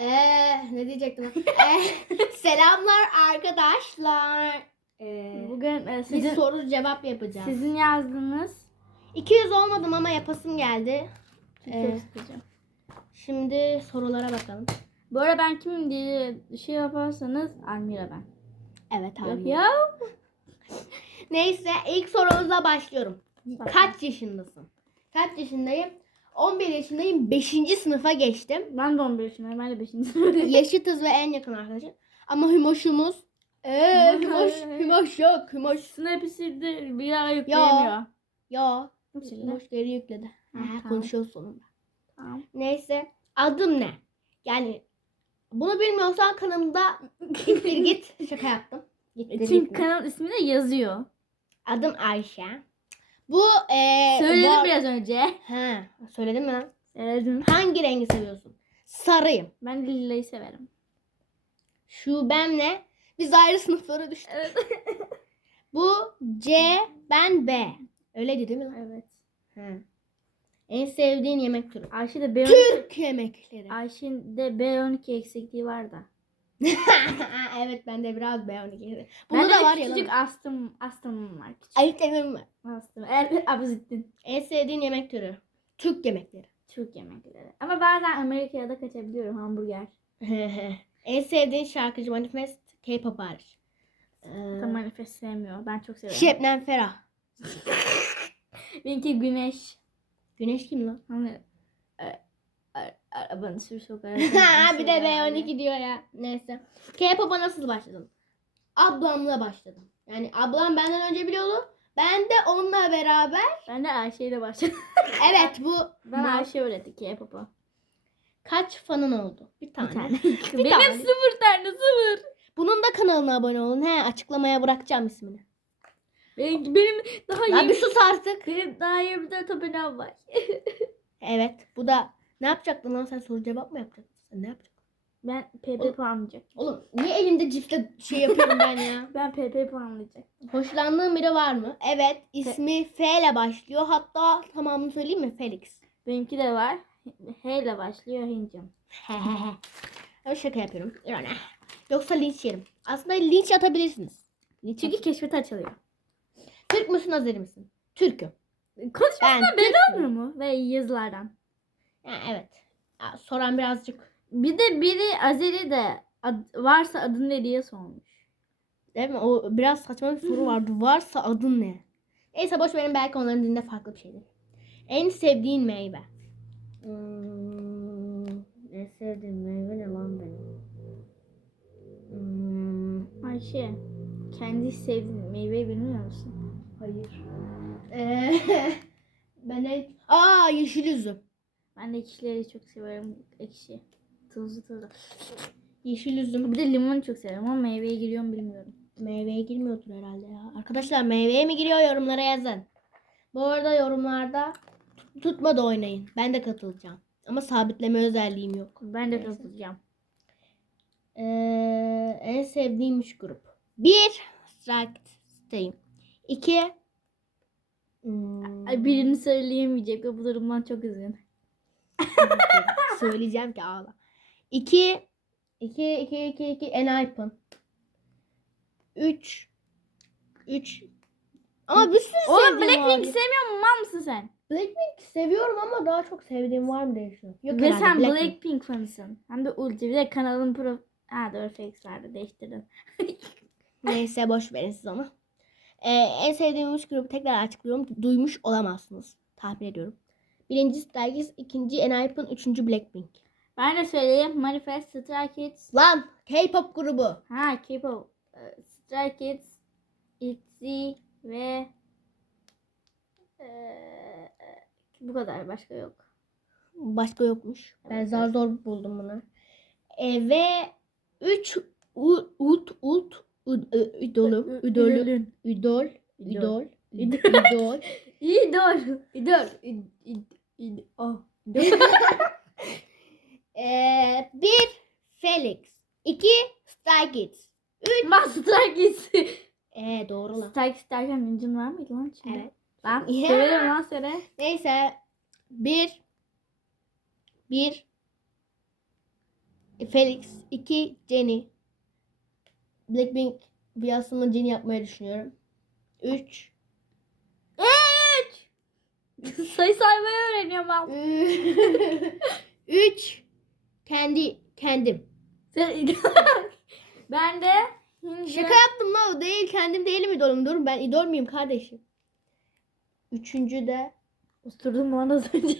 Ee, ne diyecektim? Ee, selamlar arkadaşlar. Ee, Bugün e, bir sizin, soru cevap yapacağız. sizin yazdığınız 200 olmadım ama yapasım geldi. Ee, çok sıkıcı. Şimdi sorulara bakalım. Bu arada ben kimim diye şey yaparsanız Almira ben. Evet Yok abi. ya. Neyse ilk sorumuza başlıyorum. Kaç yaşındasın? Kaç yaşındayım? 11 yaşındayım. 5. sınıfa geçtim. Ben de 11 yaşındayım. Ben de 5. sınıftayım. Yaşıtız ve en yakın arkadaşım. Ama Hümoş'umuz Eee Hümoş, Hümoş yok. Hümoş. Snapchat'de bir ara yükleyemiyor. Ya. Şimdi. Hümoş geri yükledi. Ha, tamam. konuşuyoruz sonunda. Tamam. Neyse. Adım ne? Yani bunu bilmiyorsan kanalımda gittir git. Şaka yaptım. Gittir E, Çünkü gitme. kanal ismi de yazıyor. Adım Ayşe. Bu eee Söyledim bu- biraz önce. Ha, söyledim mi lan? Söyledim. Hangi rengi seviyorsun? Sarıyım. Ben Lilla'yı severim. Şubem ne? Biz ayrı sınıflara düştük. Evet. Bu C, ben B. Öyleydi değil mi lan? evet. Ha. En sevdiğin yemek türü. Ayşe de B12, Türk yemekleri. Ayşe'de B12 eksikliği var da. evet bende biraz B12. Ben Bunda de da var ya. küçücük lan. astım, astımım var. Küçük Ayıp demem mi? astım. Evet, Abuzittin. En sevdiğin yemek türü. Türk yemekleri. Türk yemekleri. Ama bazen Amerika'ya da kaçabiliyorum hamburger. en sevdiğin şarkıcı Manifest K-pop hariç. Ee, Tam manifest sevmiyor. Ben çok seviyorum. Şebnem Ferah. Benimki Güneş. Güneş kim lan? E, a- arabanın sür sokar. bir de B12 diyor ya. Neyse. K-pop'a nasıl başladın? Ablamla başladım. Yani ablam benden önce biliyordu. Ben de onunla beraber. Ben de Ayşe ile başladım. Evet bu. Ben Ayşe öğretti K-pop'u. Kaç fanın oldu? Bir tane. Bir tane. Bir Benim tane. sıfır tane sıfır. Bunun da kanalına abone olun. He açıklamaya bırakacağım ismini. Benim, benim daha Ya bir sus artık. benim daha 24 abonem var. Evet bu da ne yapacaktın lan sen soru cevap mı yapacaktın? Sen ne yapacaktın? Ben. PP puanlayacak. Oğlum niye elimde cipsle şey yapıyorum ben ya? Ben PP puanlayacak. Hoşlandığın biri var mı? Evet ismi F ile başlıyor. Hatta tamamını söyleyeyim mi? Felix. Benimki de var. H ile başlıyor Hincim. Ama şaka yapıyorum. Yani. Yoksa linç yerim. Aslında linç atabilirsiniz. Linç Çünkü keşfet açılıyor. Türk müsün Azeri misin? Türk'üm. Konuşmadan Ben belli Türk'üm. olmuyor mu? Ve yazılardan. Ha, evet. Soran birazcık Bir de biri Azeri de ad- varsa adın ne diye sormuş. değil mi? O biraz saçma bir soru vardı. Varsa adın ne? Neyse boş verin belki onların dilinde farklı bir şeydir. En sevdiğin meyve. Hmm, en sevdiğim meyve ne lan benim? Hmm, Ayşe, kendi sevdiğin meyveyi bilmiyor musun? hayır. Ee, ben en... Aa yeşil üzüm. Ben de ekşileri çok severim. Ekşi. Tuzlu tuzlu. Yeşil üzüm. Bir de limonu çok severim ama meyveye giriyor mu bilmiyorum. Meyveye girmiyordur herhalde ya. Arkadaşlar meyveye mi giriyor yorumlara yazın. Bu arada yorumlarda tut- tutma da oynayın. Ben de katılacağım. Ama sabitleme özelliğim yok. Ben de katılacağım. Ee, en sevdiğim üç grup. Bir, Strike'dayım. İki, hmm, Ay, birini söyleyemeyecek ve bu durumdan çok üzgün. Söyleyeceğim ki ağla. İki, iki, iki, iki, iki, Enhypen. Üç, üç. Ama bir sürü Oğlum sevdiğim var. Blackpink sevmiyor musun? Mal mısın sen? Blackpink seviyorum ama daha çok sevdiğim var mı diye düşünüyorum. Yok Ve herhalde sen Blackpink. Blackpink fanısın. Hem de ulti. Bir de kanalın pro... Ha doğru fake vardı. Değiştirdin. Neyse boş verin siz onu. Ee, en sevdiğim üç grubu tekrar açıklıyorum. Duymuş olamazsınız. Tahmin ediyorum. Birinci Kids, ikinci Enhypen, üçüncü Blackpink. Ben de söyleyeyim. Manifest, Stray Kids. Lan K-pop grubu. Ha K-pop. Ee, Stray Kids, ITZY ve ee, bu kadar. Başka yok. Başka yokmuş. Ben Evet, zar evet. zor buldum bunu. Ee, ve üç u- ult ult ud- ö- idolum idolü Ülün. idol İdol. idol İdol. idol İdol. İd, oh. Ee, bir Felix iki Bak Stray Kids. ee, doğru lan Kids derken Minjin var mıydı lan içinde? evet Ben Ya. severim lan seni. neyse bir bir Felix. 2 Jenny. Blackpink Beyonce'ın Jenny yapmayı düşünüyorum. 3 Sayı saymayı öğreniyorum ben. 3 kendi kendim. Ben de. Şaka yaptım lan o değil. Kendim değil mi idolüm? Dur ben idol muyum kardeşim? Üçüncü de Usturdum bana az önce.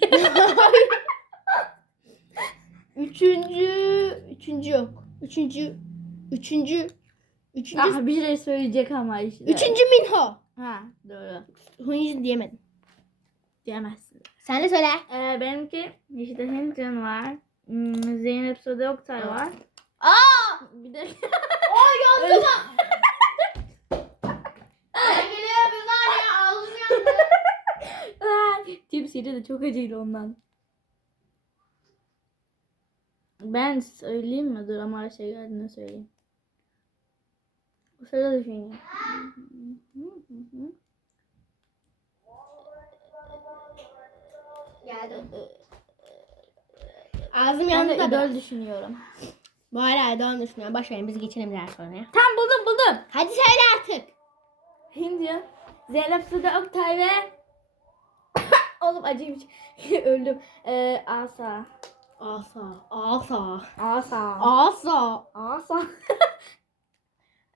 Üçüncü Üçüncü yok. Üçüncü Üçüncü Üçüncü ah, bir şey söyleyecek ama işte. Üçüncü Minho. Ha doğru. Hunjin diyemedim. Diyemezsin. Sen de söyle. Ee, benimki işte Hindcan var. Hmm, Zeynep Sude Oktay var. Aa! Bir de Aa yandı. Yedi de çok acıydı ondan. Ben söyleyeyim mi? Dur ama şey geldiğinde söyleyeyim. O sırada düşüneyim. Ağzım yandı tabii. idol düşünüyorum. Bu hala idol düşünüyorum. Boş verin biz geçelim diğer soruya. Tam buldum buldum. Hadi söyle artık. Hindyan, Zeynep Sude Oktay ve Oğlum acıymış. Öldüm. Ee, Asa. Asa. Asa. Asa. Asa. Asa.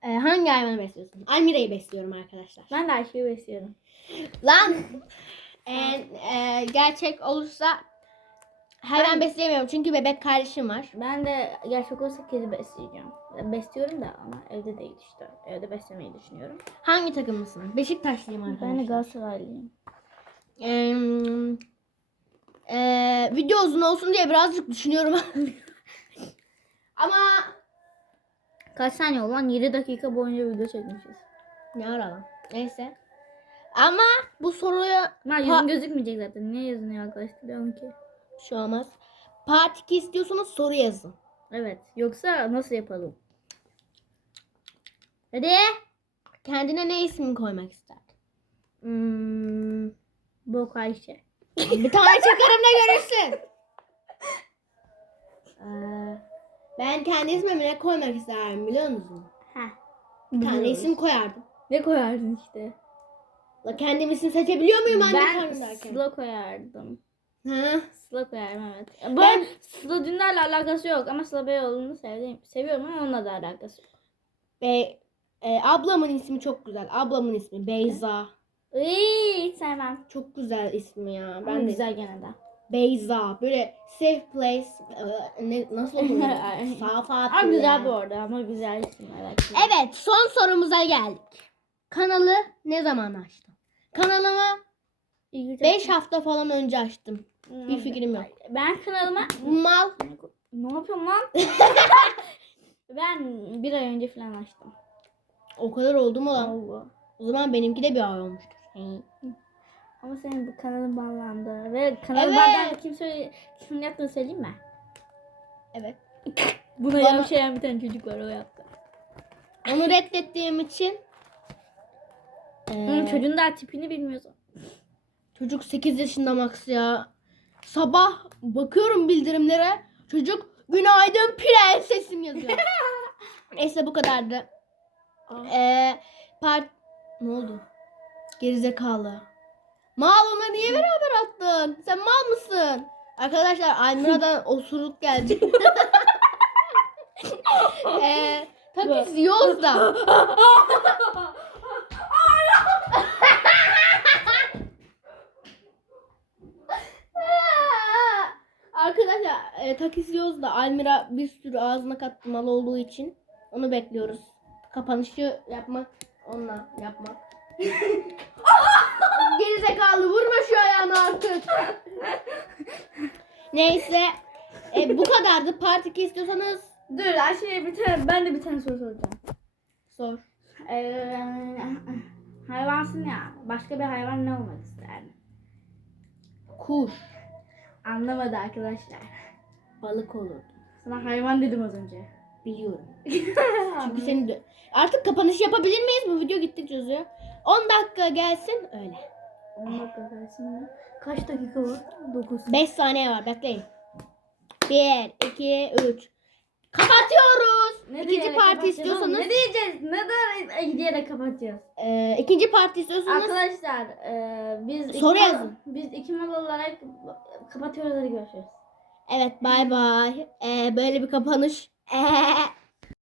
Ee, hangi hayvanı besliyorsun? Almira'yı besliyorum arkadaşlar. Ben de Ayşe'yi besliyorum. Lan e, e, gerçek olursa hayvan Ben- besleyemiyorum çünkü bebek kardeşim var. Ben de gerçek olsa kedi besleyeceğim. Besliyorum da ama evde değil işte. Evde beslemeyi düşünüyorum. Hangi takımlısın? Beşiktaşlıyım arkadaşlar. Ben de Galatasaraylıyım. Eee, eee, video uzun olsun diye birazcık düşünüyorum. Ama Kaç saniye olan? 7 dakika boyunca video çekmişiz. ne ara lan? Neyse. Ama bu soruya Ama yüzün gözükmeyecek zaten. Niye yüzünü yaklaştırıyorum ki? şu şey olmaz. Part 2 istiyorsanız soru yazın. Evet. Yoksa nasıl yapalım? Hadi. Kendine ne isim koymak ister? Hmm, Bok Ayşe. bir tane çakarım da görürsün. Ee, ben kendi ismimi ne koymak isterdim biliyor musun? Heh. Bir tane Biliyoruz. isim koyardım. Ne koyardın işte? La kendim isim seçebiliyor muyum anne ben karnındayken? Sıla koyardım. Ha? Sıla koyardım evet. Bu Ben- ben... Sıla Dündar'la alakası yok ama Sıla Beyoğlu'nu sevdiğim, seviyorum ama onunla da alakası yok. Be e, ablamın ismi çok güzel. Ablamın ismi Beyza. Hiç sevmem. Çok güzel ismi ya. Ben Ben de güzel gene de. Beyza. Böyle safe place. e, ne, nasıl okunuyor? Safat. Ama güzel bu arada ama güzel isim evet. Evet son sorumuza geldik. Kanalı ne zaman açtın? Kanalımı 5 hafta falan önce açtım. Bir fikrim yok. Ben kanalıma Mal. ne yapıyorum lan? ben bir ay önce falan açtım. O kadar oldu mu lan? Allah. O zaman benimki de bir ay olmuştur. Ama senin bu kanalın banlandı. Ve kanalı Evet. bandan kim söyle kim yaptığını söyleyeyim mi? Evet. Buna Bana- yavşayan bir tane çocuk var o yaptı. Onu reddettiğim için Ee, çocuğun daha tipini bilmiyorsun. Çocuk 8 yaşında Max ya. Sabah bakıyorum bildirimlere. Çocuk günaydın prensesim yazıyor. Neyse bu kadardı. Ee, part... Ne oldu? Gerizekalı. Mal ona niye beraber attın? Sen mal mısın? Arkadaşlar Almira'dan osuruk geldi. ee, tabii Yozda. E, Takis Yoz'da Almira bir sürü ağzına kattı mal olduğu için onu bekliyoruz. Kapanışı yapmak onunla yapmak. Gerizekalı vurma şu ayağını artık. Neyse e, bu kadardı. Part 2 istiyorsanız Dur Ayşe'ye bir tane ben de bir tane soru soracağım. sor. Ee, hayvansın ya. Başka bir hayvan ne olmak isterdin? Kuş. Anlamadı arkadaşlar. Balık olurdu. Sana hayvan dedim az önce. Biliyorum. Çünkü seni de... Artık kapanış yapabilir miyiz? Bu video gittikçe uzuyor. 10 dakika gelsin öyle. 10 dakika gelsin mi? Kaç dakika var? 9. 5 saniye var bekleyin. 1, 2, 3. Kapatıyoruz. Ne İkinci diyerek parti istiyorsanız. Ne diyeceğiz? Neden gidiyerek kapatacağız? Ee, ikinci parti istiyorsanız. Arkadaşlar e, biz Soru yazın. Biz iki mal olarak kapatıyoruz hadi görüşürüz. Evet bay bay. Ee, böyle bir kapanış. Ee,